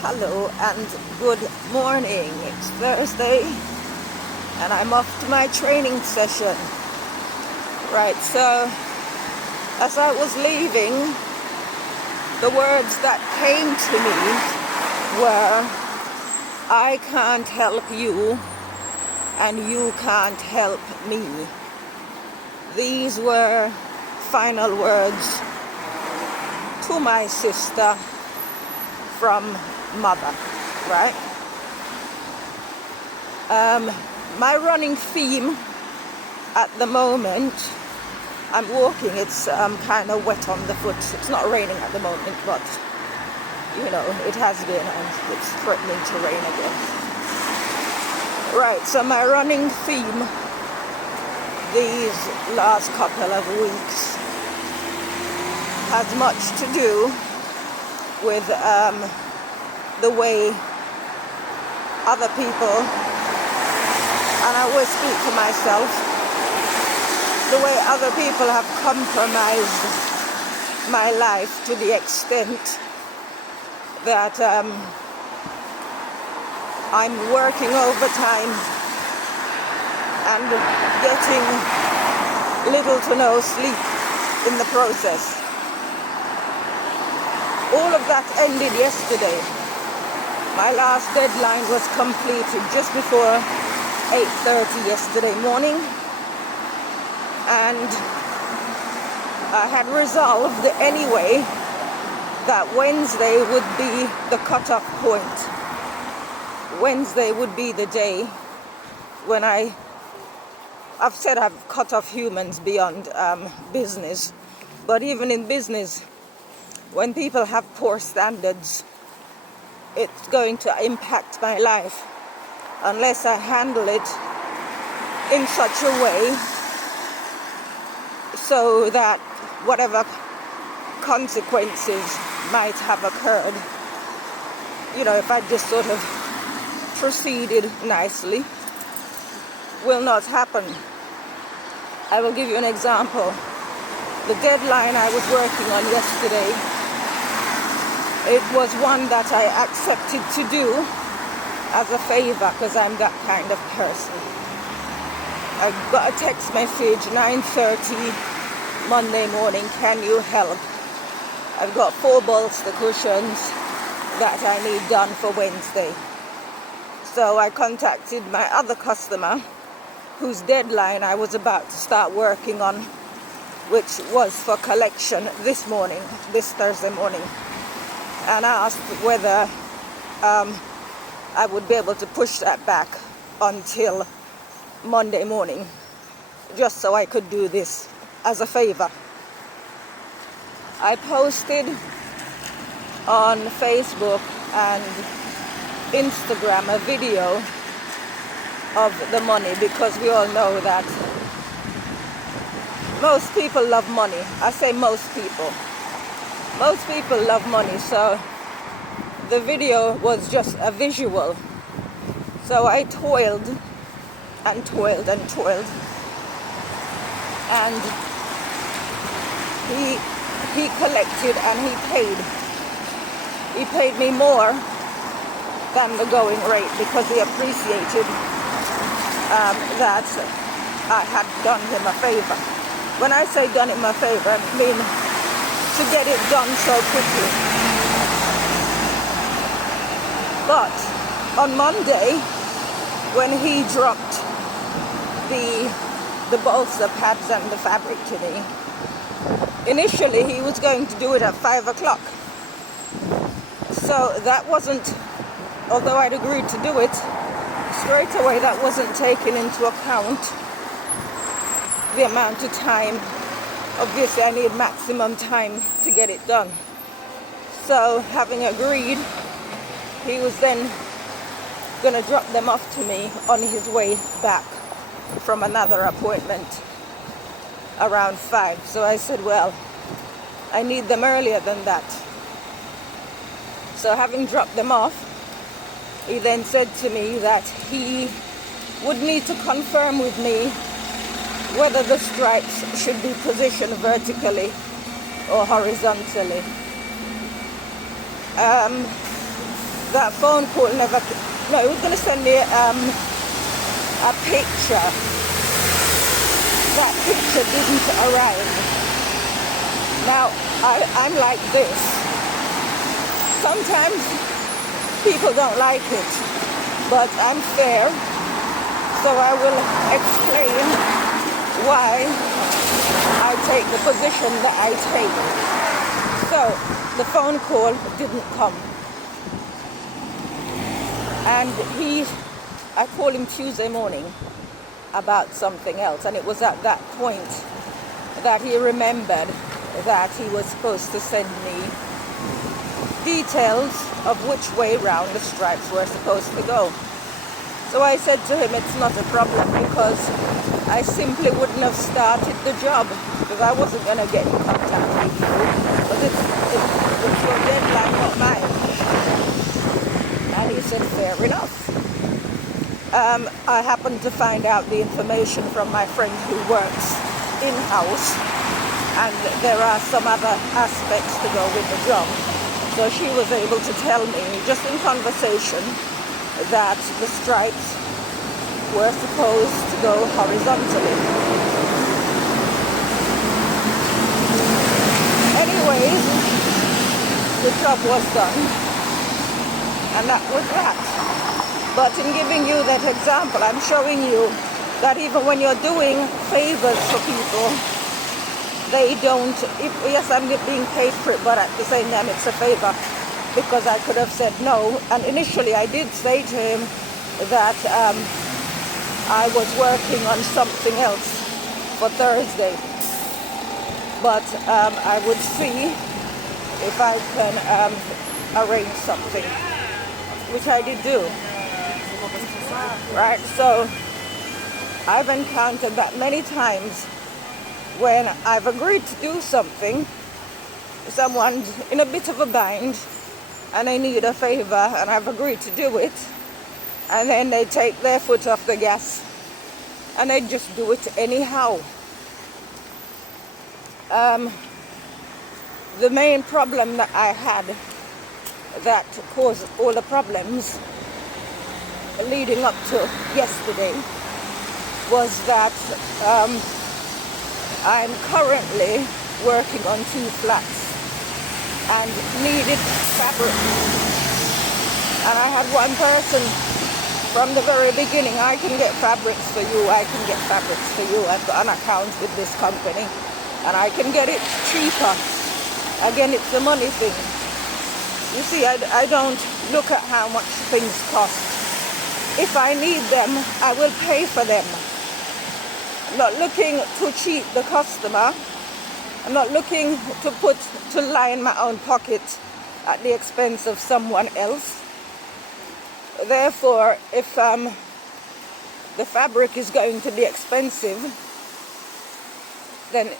Hello and good morning. It's Thursday and I'm off to my training session. Right, so as I was leaving, the words that came to me were, I can't help you and you can't help me. These were final words to my sister from mother, right? My running theme at the moment, I'm walking, it's kind of wet on the foot. It's not raining at the moment, but you know, it has been and it's threatening to rain again. Right, so my running theme these last couple of weeks has much to do with the way other people, and I always speak to myself, the way other people have compromised my life to the extent that I'm working overtime and getting little to no sleep in the process. All of that ended yesterday. My last deadline was completed just before 8:30 yesterday morning, and I had resolved anyway that Wednesday would be the cutoff point. Wednesday would be the day when I've said I've cut off humans beyond business, but even in business, when people have poor standards, it's going to impact my life unless I handle it in such a way so that whatever consequences might have occurred, you know, if I just sort of proceeded nicely, will not happen. I will give you an example. The deadline I was working on yesterday, it was one that I accepted to do as a favor because I'm that kind of person. I got a text message, 9:30 Monday morning, can you help? I've got 4 bolster cushions that I need done for Wednesday. So I contacted my other customer whose deadline I was about to start working on, which was for collection this Thursday morning, and asked whether I would be able to push that back until Monday morning, just so I could do this as a favor. I posted on Facebook and Instagram a video of the money, because we all know that most people love money. I say most people. Most people love money, so the video was just a visual. So I toiled and toiled and toiled, and he collected and he paid. He paid me more than the going rate because he appreciated that I had done him a favor. When I say done him a favor, I mean to get it done so quickly. But on Monday, when he dropped the bolster pads and the fabric to me, initially he was going to do it at 5 o'clock. So that wasn't, although I'd agreed to do it, straight away that wasn't taken into account the amount of time. Obviously I need maximum time to get it done. So having agreed, he was then going to drop them off to me on his way back from another appointment around 5. So I said, well, I need them earlier than that. So having dropped them off, he then said to me that he would need to confirm with me whether the stripes should be positioned vertically or horizontally. that phone call never, no, he was going to send me a picture. That picture didn't arrive. Now, I'm like this. Sometimes people don't like it, but I'm fair, so I will explain why I take the position that I take. So, the phone call didn't come. And I called him Tuesday morning about something else, and it was at that point that he remembered that he was supposed to send me details of which way round the stripes were supposed to go. So I said to him, it's not a problem, because I simply wouldn't have started the job, because I wasn't going to get in contact with you, but it's your deadline, not mine. And he said, fair enough. I happened to find out the information from my friend who works in-house, and there are some other aspects to go with the job. So she was able to tell me, just in conversation, that the stripes were supposed to go horizontally. Anyways, the job was done, and that was that. But in giving you that example, I'm showing you that even when you're doing favors for people, they don't, yes, I'm being paid for it, but at the same time it's a favor, because I could have said no. And initially I did say to him that I was working on something else for Thursday, but I would see if I can arrange something, which I did do. Right, so I've encountered that many times when I've agreed to do something, someone's in a bit of a bind and they need a favor, and I've agreed to do it, and then they take their foot off the gas and they just do it anyhow. The main problem that I had that caused all the problems leading up to yesterday was that I'm currently working on 2 flats and needed fabric. And I had one person from the very beginning, I can get fabrics for you, I can get fabrics for you. I've got an account with this company and I can get it cheaper. Again, it's a money thing. You see, I don't look at how much things cost. If I need them, I will pay for them. I'm not looking to cheat the customer. I'm not looking to line my own pocket at the expense of someone else. Therefore, if the fabric is going to be expensive, then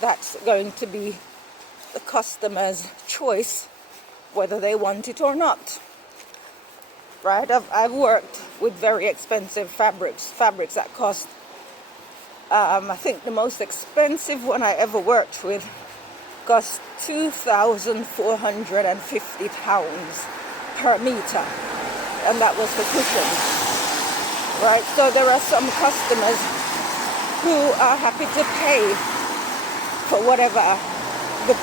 that's going to be the customer's choice, whether they want it or not. Right? I've worked with very expensive fabrics that cost, I think the most expensive one I ever worked with cost £2,450 per meter, and that was for cushions. Right? So there are some customers who are happy to pay for whatever the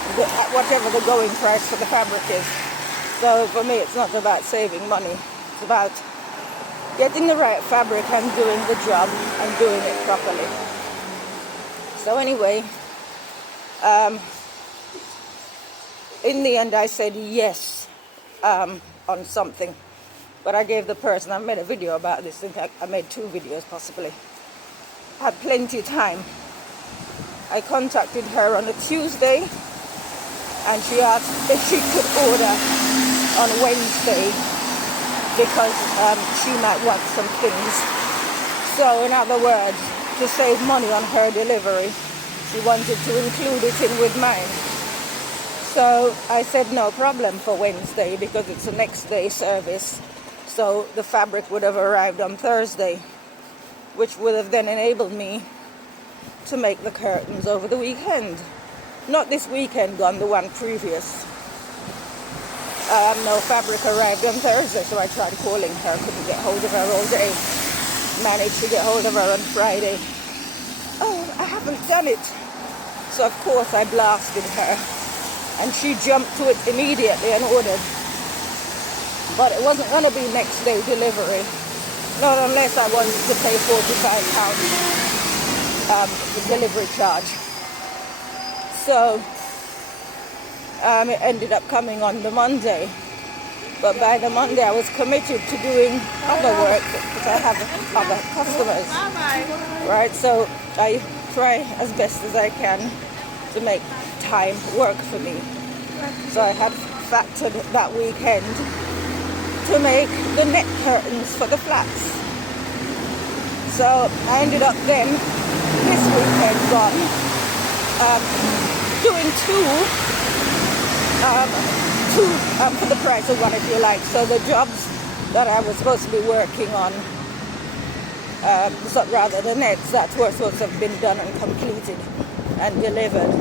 going price for the fabric is. So for me, it's not about saving money. It's about getting the right fabric and doing the job and doing it properly. So anyway, in the end I said yes on something, but I gave the person, I made a video about this, in fact I made 2 videos possibly, had plenty of time. I contacted her on a Tuesday and she asked if she could order on Wednesday because she might want some things. So in other words, to save money on her delivery, she wanted to include it in with mine. So I said no problem for Wednesday because it's a next day service. So the fabric would have arrived on Thursday, which would have then enabled me to make the curtains over the weekend. Not this weekend gone, the one previous. No fabric arrived on Thursday, so I tried calling her, couldn't get hold of her all day. Managed to get hold of her on Friday. Oh, I haven't done it. So of course I blasted her, and she jumped to it immediately and ordered. But it wasn't going to be next day delivery, not unless I wanted to pay £45 delivery charge. So it ended up coming on the Monday. But by the Monday I was committed to doing other work because I have other customers. Right, so I try as best as I can to make time work for me. So I had factored that weekend to make the net curtains for the flats. So I ended up then this weekend doing two for the price of one, if you like. So the jobs that I was supposed to be working on, rather the nets that were supposed to have been done and completed and delivered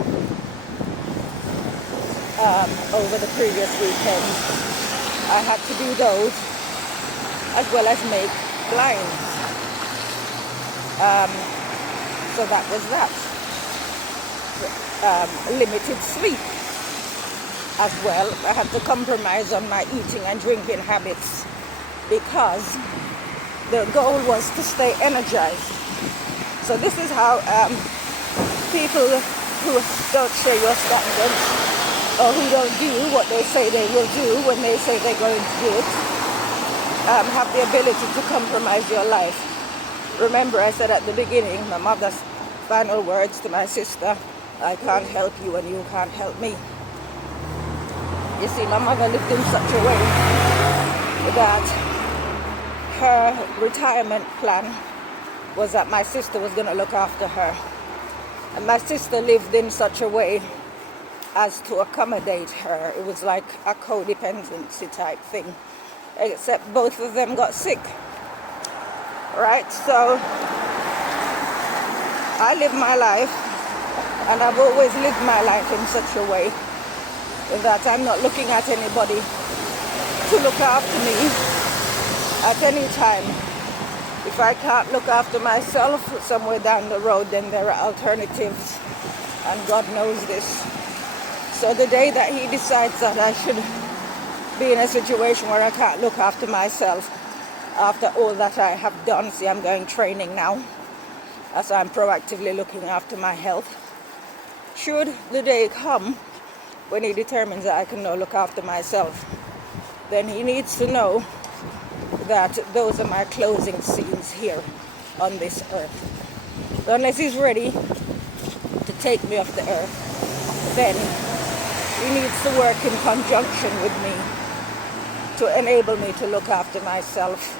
over the previous weekend, I had to do those as well as make blinds. So that was that. Limited sleep as well. I had to compromise on my eating and drinking habits because the goal was to stay energized. So this is how people who don't share your standards or who don't do what they say they will do when they say they're going to do it, have the ability to compromise your life. Remember, I said at the beginning, my mother's final words to my sister, I can't help you and you can't help me. You see, my mother lived in such a way that her retirement plan was that my sister was going to look after her. And my sister lived in such a way as to accommodate her. It was like a codependency type thing, except both of them got sick. Right, so I live my life, and I've always lived my life in such a way that I'm not looking at anybody to look after me at any time. If I can't look after myself somewhere down the road, then there are alternatives, and God knows this. So the day that he decides that I should be in a situation where I can't look after myself, after all that I have done, see, I'm going training now, as I'm proactively looking after my health. Should the day come when he determines that I can now look after myself, then he needs to know that those are my closing scenes here on this earth. So unless he's ready to take me off the earth, then he needs to work in conjunction with me to enable me to look after myself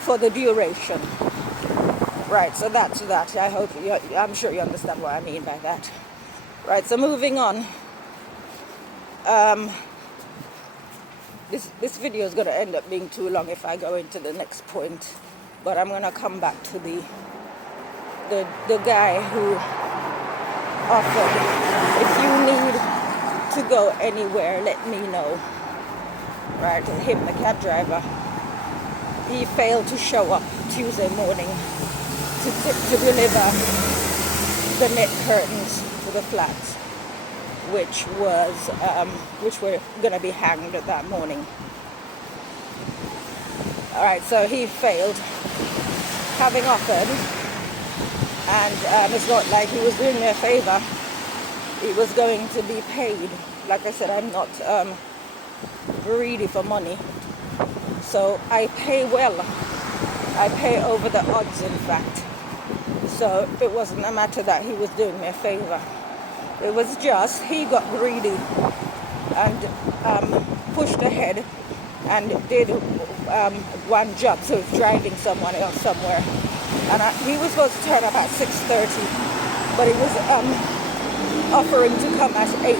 for the duration. Right, so that's that. I'm sure you understand what I mean by that. Right, so moving on. This video is going to end up being too long if I go into the next point, but I'm going to come back to the guy who offered, if you need to go anywhere, let me know. Right, him, the cab driver, he failed to show up Tuesday morning to deliver the net curtains to the flats, which were going to be hanged that morning. All right, so he failed, having offered, and it's not like he was doing me a favor. He was going to be paid. Like I said, I'm not greedy for money, so I pay well. I pay over the odds, in fact. So it wasn't a matter that he was doing me a favor. It was just he got greedy and pushed ahead and did one job, so he was driving someone else somewhere. And he was supposed to turn up at 6:30, but he was offering to come at 8,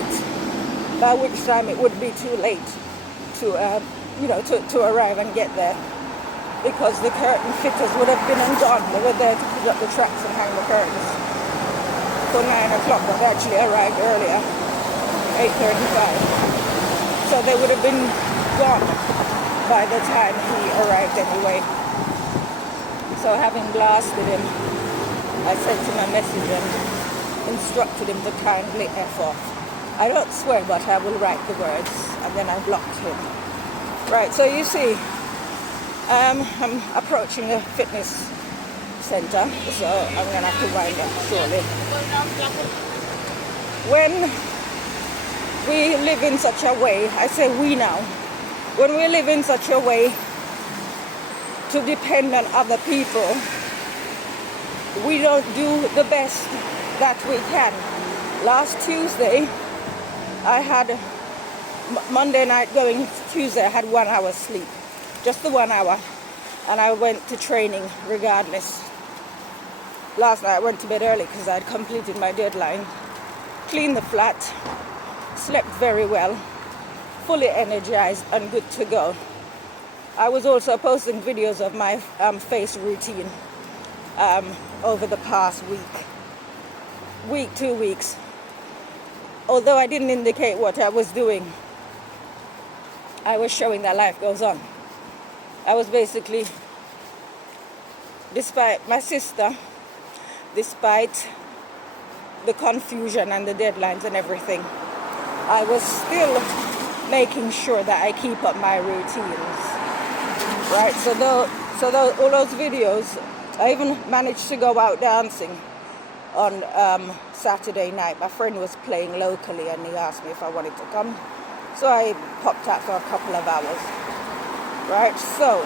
by which time it would be too late to arrive and get there, because the curtain fitters would have been and gone. They were there to put up the tracks and hang the curtains for 9 o'clock, but they actually arrived earlier, 8:35. So they would have been gone by the time he arrived anyway. So having blasted him, I sent him a message and instructed him to kindly F off. I don't swear, but I will write the words, and then I blocked him. Right, so you see, I'm approaching a fitness center, so I'm going to have to wind up shortly. When we live in such a way, I say we now, when we live in such a way to depend on other people, we don't do the best that we can. Last Tuesday, I had Monday night going to Tuesday, I had 1 hour sleep, just the 1 hour, and I went to training regardless. Last night I went to bed early because I had completed my deadline, cleaned the flat, slept very well, fully energized and good to go. I was also posting videos of my face routine over the past week, 2 weeks. Although I didn't indicate what I was doing, I was showing that life goes on. I was basically, despite my sister, despite the confusion and the deadlines and everything, I was still making sure that I keep up my routines. Right, so all those videos, I even managed to go out dancing on Saturday night. My friend was playing locally and he asked me if I wanted to come. So I popped out for a couple of hours. Right, so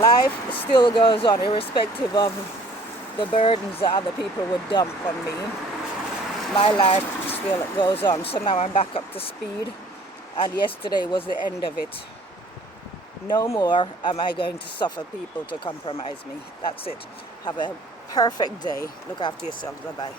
life still goes on irrespective of the burdens that other people would dump on me. My life still goes on. So now I'm back up to speed, and yesterday was the end of it. No more am I going to suffer people to compromise me. That's it. Have a perfect day. Look after yourselves. Bye-bye.